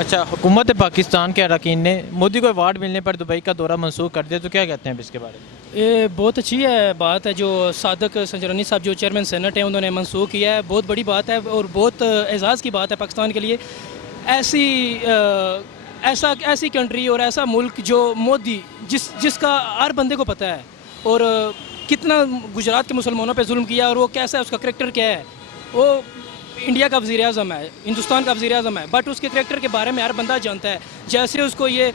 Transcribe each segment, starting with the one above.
अच्छा, हुकूमत पाकिस्तान के अरकान ने मोदी को अवार्ड मिलने पर दुबई का दौरा मनसूख कर दिया, तो क्या कहते हैं अब इसके बारे में? ये बहुत अच्छी है बात है जो सादक संजरानी साहब जो चेयरमैन सेनेट हैं उन्होंने मंसूख किया है। बहुत बड़ी बात है और बहुत एजाज़ की बात है पाकिस्तान के लिए। ऐसी ऐसी कंट्री और ऐसा मुल्क जो मोदी जिसका हर बंदे को पता है और कितना गुजरात के मुसलमानों पे जुल्म किया और वो कैसा है, उसका करैक्टर क्या है। वो इंडिया का वज़ीर आज़म है, हिंदुस्तान का वज़ीर आज़म है, बट उसके करैक्टर के बारे में हर बंदा जानता है। जैसे उसको ये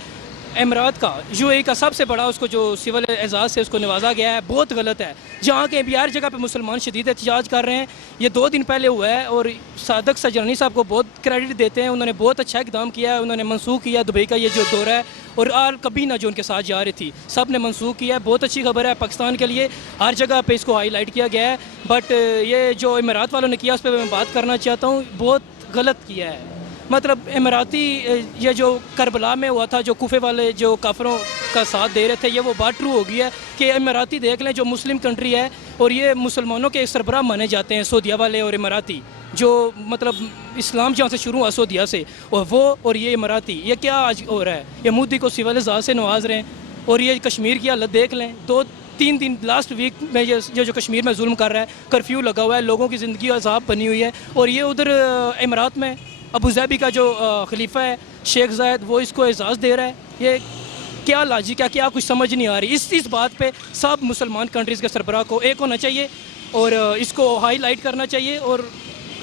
अमीरात का यूएई का सबसे बड़ा उसको जो सिविल एजाज़ से उसको नवाजा गया है, बहुत गलत है। जहाँ के भी हर जगह पे मुसलमान शदीद एहतजाज कर रहे हैं। ये 2 दिन पहले हुआ है और सादक संजरानी साहब को बहुत क्रेडिट देते हैं। उन्होंने बहुत अच्छा इकदाम किया है, उन्होंने मनसूख किया दुबई का ये जो दौरा है। और आल कबीना जो उनके साथ जा रही थी सब ने मनसूख किया है। बहुत अच्छी खबर है पाकिस्तान के लिए, हर जगह पे इसको हाईलाइट किया गया है। बट ये जो अमीरात वालों ने किया उस पर मैं बात करना चाहता हूँ, बहुत गलत किया है। मतलब इमराती ये जो करबला में हुआ था, जो कूफे वाले जो काफरों का साथ दे रहे थे, ये वो बात ट्रू हो गई है कि इमराती देख लें जो मुस्लिम कंट्री है और ये मुसलमानों के सरबराह माने जाते हैं, सऊदीया वाले और इमराती जो मतलब इस्लाम जहाँ से शुरू हुआ सऊदीया से, और वो और ये इमराती, ये क्या आज हो रहा है। ये मोदी को सिविल एजाज से नवाज रहे हैं और ये कश्मीर की हालत देख लें। 2-3 दिन लास्ट वीक में ये जो कश्मीर में जुल्म कर रहा है, कर्फ्यू लगा हुआ है, लोगों की ज़िंदगी अजाब बनी हुई है। और ये उधर इमरात में अबू धाबी का जो खलीफा है शेख जायद, वो इसको एजाज़ दे रहा है। ये क्या लॉजिक है, क्या कुछ समझ नहीं आ रही। इस बात पे सब मुसलमान कंट्रीज़ के सरबराह को एक होना चाहिए और इसको हाईलाइट करना चाहिए। और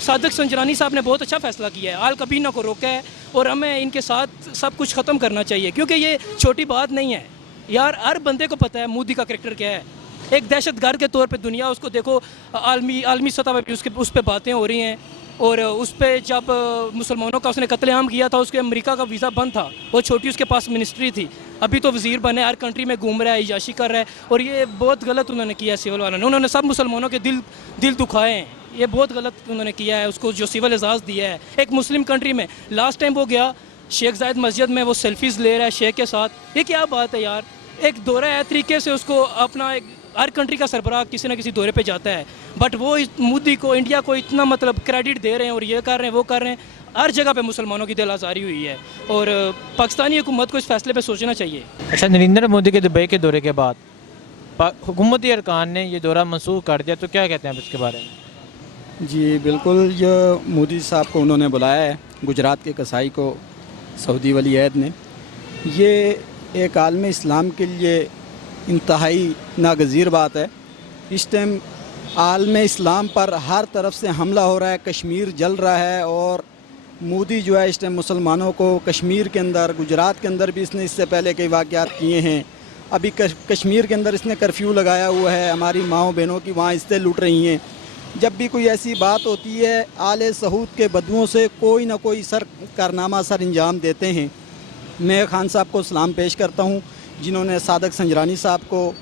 सादक संजरानी साहब ने बहुत अच्छा फ़ैसला किया है, आल कबीना को रोका है और हमें इनके साथ सब कुछ ख़त्म करना चाहिए, क्योंकि ये छोटी बात नहीं है यार। हर बंदे को पता है मोदी का करैक्टर क्या है। एक दहशतगर्द के तौर पे दुनिया उसको देखो, आलमी सतह पर भी उस पर बातें हो रही हैं। और उस पर जब मुसलमानों का उसने कत्लेआम किया था, उसके अमेरिका का वीज़ा बंद था, वो छोटी उसके पास मिनिस्ट्री थी। अभी तो वज़ीर बने, हर कंट्री में घूम रहा है, इजाशी कर रहा है। और ये बहुत गलत उन्होंने किया सिविल वालों ने, उन्होंने सब मुसलमानों के दिल दुखाए हैं। ये बहुत गलत उन्होंने किया है, उसको जो सिविल एजाज़ दिया है एक मुस्लिम कंट्री में। लास्ट टाइम वो गया शेख जायद मस्जिद में, वो सेल्फीज़ ले रहा है शेख के साथ। ये क्या बात है यार। एक दौरा है तरीके से उसको अपना एक हर कंट्री का सरबराह किसी न किसी दौरे पे जाता है, बट वो मोदी को, इंडिया को इतना मतलब क्रेडिट दे रहे हैं और ये कर रहे हैं वो कर रहे हैं। हर जगह पे मुसलमानों की दिल आज़ारी हुई है और पाकिस्तानी हुकूमत को इस फैसले पे सोचना चाहिए। अच्छा, नरेंद्र मोदी के दुबई के दौरे के बाद हुकूमती अरकान ने ये दौरा मनसूख कर दिया, तो क्या कहते हैं आप इसके बारे में? जी बिल्कुल, ये मोदी साहब को उन्होंने बुलाया है, गुजरात के कसाई को सऊदी वली अहद ने। ये एक आलम इस्लाम के लिए इंतहाई नागज़ीर बात है। इस टाइम आलम इस्लाम पर हर तरफ से हमला हो रहा है, कश्मीर जल रहा है और मोदी जो है इस टाइम मुसलमानों को कश्मीर के अंदर, गुजरात के अंदर भी इसने इससे पहले कई वाक़यात किए हैं। अभी कश्मीर के अंदर इसने कर्फ्यू लगाया हुआ है, हमारी माओ बहनों की वहाँ इज्जतें लूट रही हैं। जब भी कोई ऐसी बात होती है, आले सऊद के बदुओं से कोई ना कोई कारनामा सर अंजाम देते हैं। मैं खान साहब को सलाम पेश करता हूँ जिन्होंने सादक संजरानी साहब को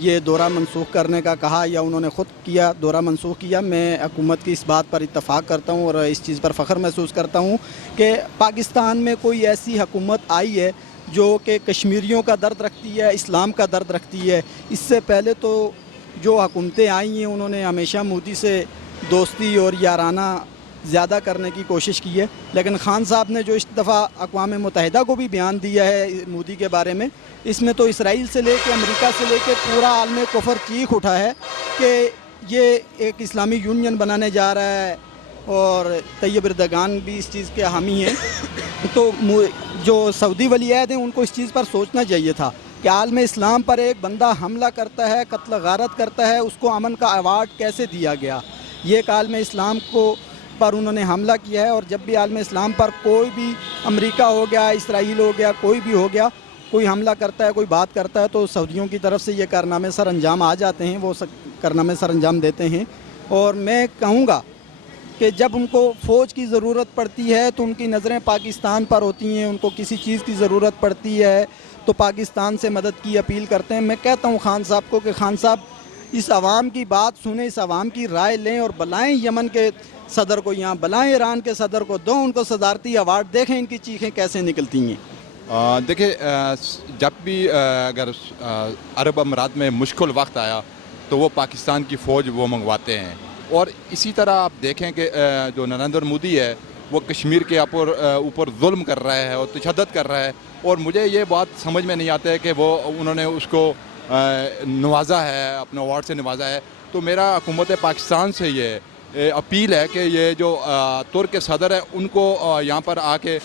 ये दौरा मनसूख करने का कहा या उन्होंने ख़ुद किया, दौरा मनसूख किया। मैं हुकूमत की इस बात पर इत्तफ़ाक़ करता हूँ और इस चीज़ पर फ़ख्र महसूस करता हूँ कि पाकिस्तान में कोई ऐसी हुकूमत आई है जो कि कश्मीरियों का दर्द रखती है, इस्लाम का दर्द रखती है। इससे पहले तो जो हुकूमतें आई हैं उन्होंने हमेशा मोदी से दोस्ती और याराना ज़्यादा करने की कोशिश की है, लेकिन खान साहब ने जो इस दफ़ा अक़वाम मुत्तहिदा को भी बयान दिया है मोदी के बारे में, इसमें तो इसराइल से लेके अमेरिका से लेके पूरा आलम कुफर चीख उठा है कि ये एक इस्लामी यूनियन बनाने जा रहा है और तैयब एर्दोगान भी इस चीज़ के हामी हैं। तो जो सऊदी वली अहद हैं उनको इस चीज़ पर सोचना चाहिए था कि आलम इस्लाम पर एक बंदा हमला करता है, कत्ल गारत करता है, उसको अमन का अवार्ड कैसे दिया गया। ये एक आलम इस्लाम को पर उन्होंने हमला किया है और जब भी आलम इस्लाम पर कोई भी, अमेरिका हो गया, इसराइल हो गया, कोई भी हो गया, कोई हमला करता है, कोई बात करता है, तो सऊदियों की तरफ से ये कारनामे सर अंजाम आ जाते हैं, वो कारनामे सर अंजाम देते हैं। और मैं कहूँगा कि जब उनको फ़ौज की ज़रूरत पड़ती है तो उनकी नज़रें पाकिस्तान पर होती हैं, उनको किसी चीज़ की ज़रूरत पड़ती है तो पाकिस्तान से मदद की अपील करते हैं। मैं कहता हूँ खान साहब को कि खान साहब इस आवाम की बात सुने, इस आवाम की राय लें और बुलाएं यमन के सदर को, यहाँ बुलाएं ईरान के सदर को, दो उनको सदारती अवार्ड, देखें इनकी चीखें कैसे निकलती हैं। देखिए, जब भी अगर अरब अमारात में मुश्किल वक्त आया तो वो पाकिस्तान की फ़ौज वो मंगवाते हैं। और इसी तरह आप देखें कि जो नरेंद्र मोदी है वो कश्मीर के ऊपर जुल्म कर रहा है और तशद्दुद कर रहा है। और मुझे ये बात समझ में नहीं आता है कि वो उन्होंने उसको नवाजा है, अपने अवार्ड से नवाजा है। तो मेरा हुकूमत पाकिस्तान से ये अपील है कि ये जो तुर्क के सदर है उनको यहाँ पर आके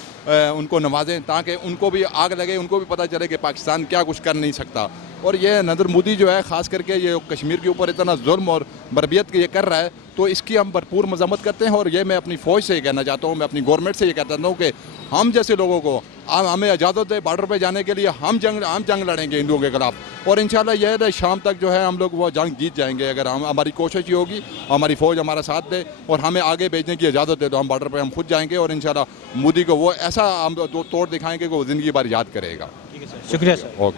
उनको नवाजें, ताकि उनको भी आग लगे, उनको भी पता चले कि पाकिस्तान क्या कुछ कर नहीं सकता। और ये नरेंद्र मोदी जो है ख़ास करके ये कश्मीर के ऊपर इतना जुल्म और बर्बियत ये कर रहा है, तो इसकी हम भरपूर मजम्मत करते हैं। और ये मैं अपनी फ़ौज से ये कहना चाहता हूँ, मैं अपनी गवर्नमेंट से ये कहता हूँ कि हम जैसे लोगों को हमें इजाज़त दे बॉर्डर पे जाने के लिए। हम जंग लड़ेंगे हिंदुओं के ख़िलाफ़ और इंशाल्लाह यह शाम तक जो है हम लोग वो जंग जीत जाएंगे। अगर हमारी कोशिश ये होगी, हमारी फ़ौज हमारा साथ दे और हमें आगे भेजने की इजाज़त दे, तो हम बॉर्डर पर हम खुद जाएंगे और इंशाल्लाह मोदी को वो ऐसा हम तोड़ दिखाएंगे कि वो ज़िंदगी भर याद करेगा। ठीक है सर, शुक्रिया सर। ओके।